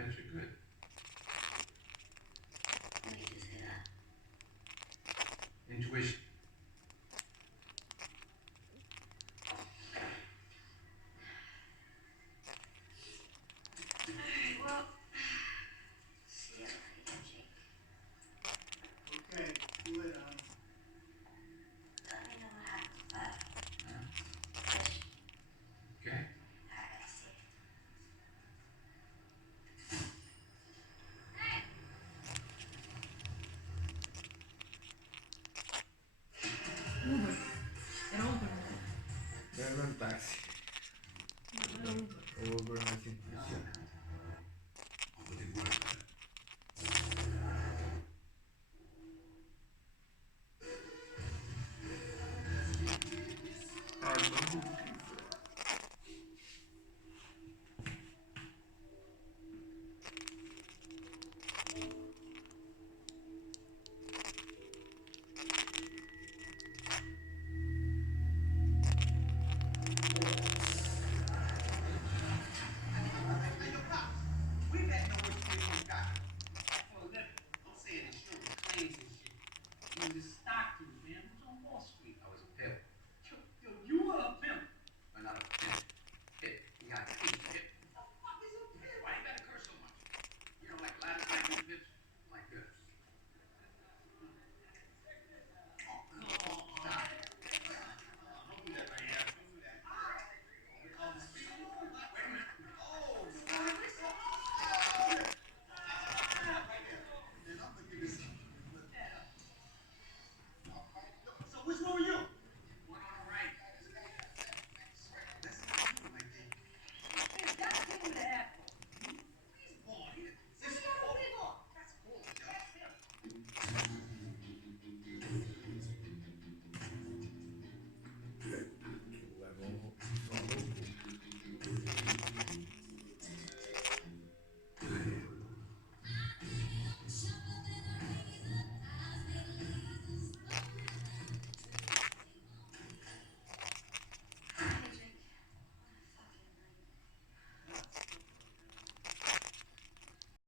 bet you could. What did you say that? Intuition. Alright, well, see you later, Jake. Okay, do it, Let me know what happens, but Huh? fish. Okay. Alright, see you. Uber. Era Uber, ¿no? Era un taxi. No era Uber. Uber no es intuición. Although they were good. Ay, no.